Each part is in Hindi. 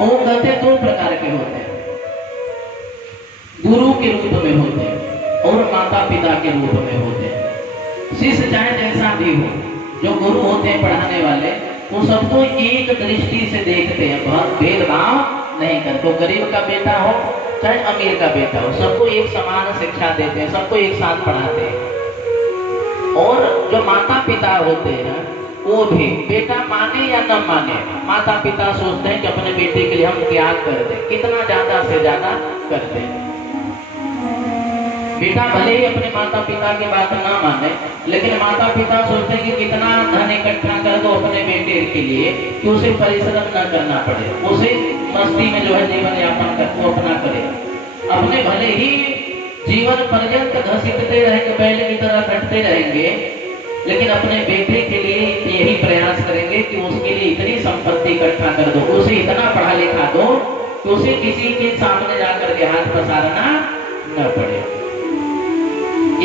वो कहते दो प्रकार के होते हैं, गुरु के रूप में होते हैं और माता पिता के रूप में होते हैं। शिष्य चाहे जैसा भी हो, जो गुरु होते हैं पढ़ाने वाले, वो सबको एक दृष्टि से देखते हैं, बहुत भेदभाव नहीं करते। तो गरीब का बेटा हो चाहे अमीर का बेटा हो, सबको एक समान शिक्षा देते हैं, सबको एक साथ पढ़ाते हैं। और जो माता पिता होते हैं वो भी, बेटा माने या न माने, माता पिता सोचते हैं कि अपने बेटे के लिए हम क्या कर दें, कितना ज्यादा से ज्यादा कर दें। बेटा भले ही अपने माता पिता की बात ना माने, लेकिन माता पिता सोचते हैं कि कितना धन इकट्ठा कर दो अपने बेटे के लिए कि उसे परिश्रम न करना पड़े, उसे मस्ती में जो है जीवन यापन कर वो अपना करे। अपने भले ही जीवन पर्यंत घसीटते रहेंगे, बैल की तरह कटते रहेंगे, लेकिन अपने बेटे के लिए यही प्रयास करेंगे कि उसके लिए इतनी संपत्ति इकट्ठा कर दो, उसे इतना पढ़ा लिखा दो कि उसे किसी के सामने जाकर के हाथ पसारना न पड़े।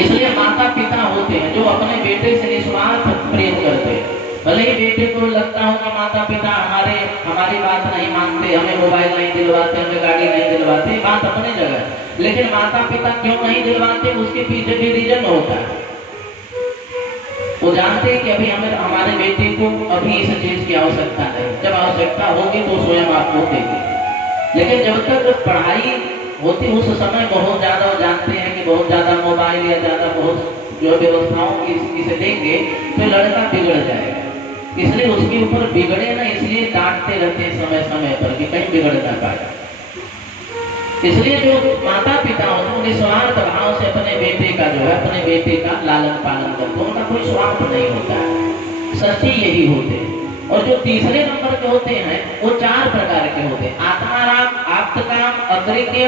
इसलिए माता पिता होते हैं जो अपने बेटे से निस्वार्थ प्रेम करते हैं। भले ही बेटे को लगता होगा माता पिता हमारी बात नहीं मानते, हमें मोबाइल नहीं दिलवाते, हमें गाड़ी नहीं दिलवाते, बात अपनी जगह, लेकिन माता पिता क्यों नहीं दिलवाते उसके पीछे भी रीजन होता है। वो जानते हैं कि अभी हमारे बेटे को अभी इस चीज की आवश्यकता नहीं, जब आवश्यकता होगी तो स्वयं आपको देगी। लेकिन जब तक पढ़ाई होती उस समय बहुत ज्यादा जानते हैं कि बहुत ज्यादा मोबाइल या ज्यादा बहुत जो व्यवस्थाओं की से देंगे तो लड़का बिगड़ जाएगा, इसलिए उसके ऊपर बिगड़े ना, इसलिए डांटते रहते हैं समय समय पर कि कहीं बिगड़ ना पाए। इसलिए जो माता पिता होते हैं निस्वार्थ भाव से अपने बेटे का जो है अपने बेटे का लालन पालन करते हैं, उनका कोई स्वार्थ नहीं होता है, सच्चे यही होते हैं। और जो तीसरे नंबर के होते हैं वो चार प्रकार के होते हैं, आत्माराम, आप्तकाम, अकृत्य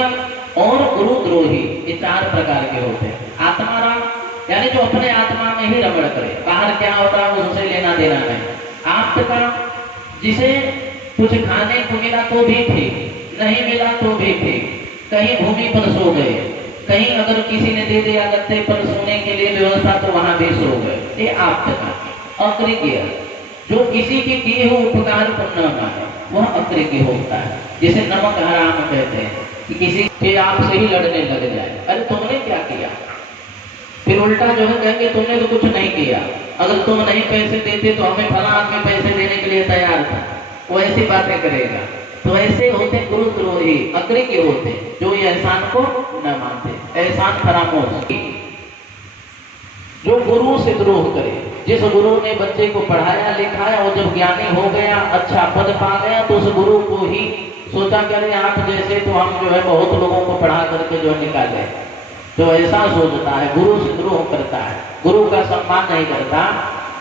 और गुरुद्रोही, ये चार प्रकार के होते हैं। आत्माराम यानी जो अपने आत्मा में ही रमण करे, बाहर क्या होता है उससे लेना देना नहीं। आप्तकाम जिसे कुछ खाने को मिला तो भी ठीक, नहीं मिला तो भी ठीक, कहीं भूमि पर सो गए, कहीं अगर किसी ने दे दिया गत्ते पर सोने के लिए व्यवस्था तो वहां भी सो गए, ये आप्तकाम। अकृत्य जो किसी के किए हुए उपकार को न माने वह अकृत्य होता है, जिसे नमक हराम कहते हैं कि किसी के आपसे ही लड़ने लग जाए, अरे तुमने क्या किया, फिर उल्टा जो है कहेंगे तुमने तो कुछ नहीं किया, अगर तुम नहीं पैसे देते तो हमें फला आदमी पैसे देने के लिए तैयार था, वो ऐसी बातें करेगा। तो ऐसे होते गुरुद्रोही, अकृत्य होते जो ये एहसान को न मानते, एहसान फरामोश, जो गुरु से द्रोह करे। जिस गुरु ने बच्चे को पढ़ाया लिखाया और जब ज्ञानी हो गया, अच्छा पद पा गया, तो उस गुरु को ही सोचा करे आप जैसे तो हम जो है बहुत लोगों को पढ़ा करके जो निकाले, तो ऐसा सोचता है, गुरु से द्रोह करता है, गुरु का सम्मान नहीं करता,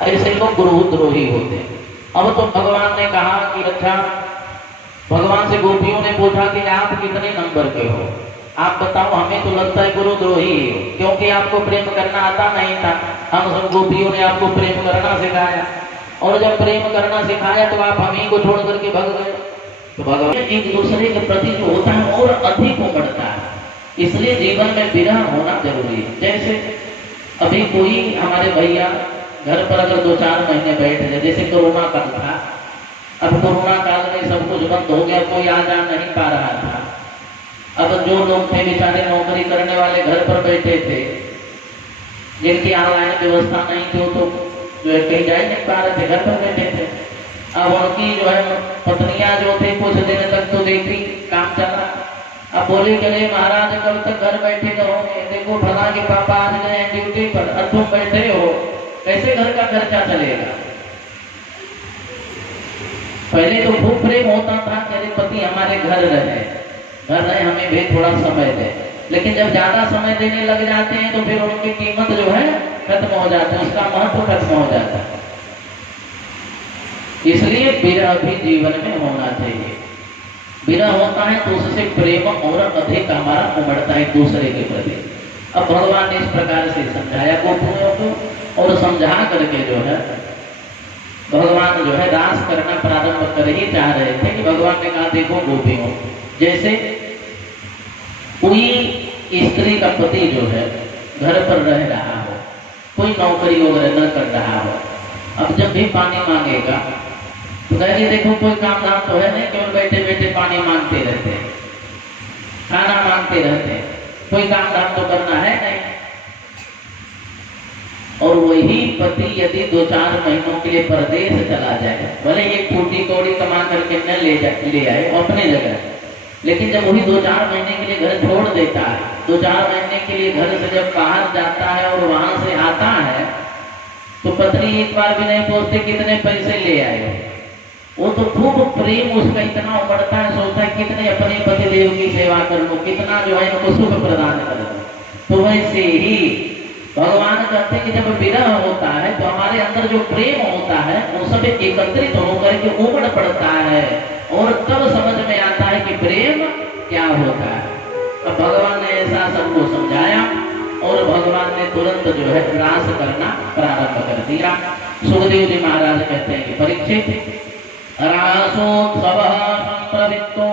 ऐसे लोग गुरुद्रोही होते हैं। अब तो भगवान ने कहा कि अच्छा, भगवान से गोपियों ने पूछा कि आप कितने नंबर के हो, आप बताओ, हमें तो लगता है गुरुद्रोही हो, क्योंकि आपको प्रेम करना आता नहीं था, हम सब गोपियों ने आपको प्रेम करना सिखाया, और जब प्रेम करना सिखाया तो आप हम ही को छोड़ करके भग गए। तो भगवान एक दूसरे के प्रति जो होता है और अधिक उमड़ता है, इसलिए जीवन में विरह होना जरूरी है। जैसे अभी कोई हमारे भैया घर पर अगर 2-4 महीने बैठ जाए, जैसे कोरोना काल था, अब कोरोना काल में सब कुछ बंद हो गया, कोई आ जा नहीं पा रहा था। अब जो लोग थे बेचारे नौकरी करने वाले घर पर बैठे थे, जिनकी ऑनलाइन व्यवस्था नहीं थी, तो जो है कहीं जा नहीं पा रहे थे, घर पर बैठे थे। अब उनकी जो है पत्नियां जो थे कुछ दिन तक तो देखी काम चला, अब बोले चले महाराज कल तक घर बैठे रहोगे, देखो भला के पापा आज गए हैं ड्यूटी पर, अब तुम बैठे हो, कैसे घर का खर्चा चलेगा। पहले तो खूब प्रेम होता था, मेरे पति हमारे घर रहे हमें भी थोड़ा समय दे, लेकिन जब ज्यादा समय देने लग जाते हैं तो फिर उनकी कीमत जो है खत्म हो जाती है, उसका महत्व खत्म हो जाता है। इसलिए विरह भी जीवन में होना चाहिए। विरह होता है तो उससे प्रेम और अधिक हमारा उमड़ता है दूसरे के प्रति। अब भगवान ने इस प्रकार से समझाया गोपियों को, और समझा करके जो है भगवान जो है दास करना प्रारंभ कर ही चाह रहे थे कि भगवान ने कहा देखो गोपियों, जैसे कोई स्त्री का पति जो है घर पर रह रहा हो, कोई नौकरी वगैरह न कर रहा हो, अब जब भी पानी मांगेगा तो कहे जी देखो कोई काम धाम तो है नहीं, केवल बैठे बैठे पानी मांगते रहते हैं, खाना मांगते रहते हैं, कोई काम धाम तो करना है नहीं। और वही पति यदि 2-4 महीनों के लिए परदेश चला जाए, भले एक फूटी कौड़ी कमा करके न ले आए अपने जगह, लेकिन जब वही 2-4 महीने के लिए घर छोड़ देता है, 2-4 महीने के लिए घर से जब बाहर जाता है और वहां से आता है, तो पत्नी एक बार भी नहीं पूछती कितने पैसे ले आए। वो तो खूब प्रेम उसका इतना उमड़ता है, सोचता है कितने अपने पति देव की सेवा कर लो, कितना जो है इनको सुख प्रदान कर दो। तो वैसे ही भगवान कहते हैं कि जब विरह होता है तो हमारे अंदर जो प्रेम होता है वो सब एकत्रित होकर के उमड़ पड़ता है, और तब समझ में आता है कि प्रेम क्या होता है। अब भगवान ने ऐसा सबको समझाया और भगवान ने तुरंत जो है ग्रास करना प्रारंभ कर दिया। सुखदेव जी महाराज कहते हैं कि परीक्षित, रासोत्सव संप्रवृत्तो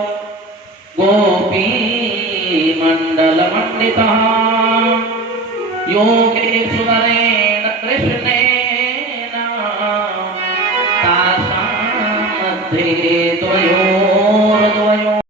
गोपी मंडल मंडितः योगेषु नरेण कृष्णेन तासां मध्ये द्वयोरपि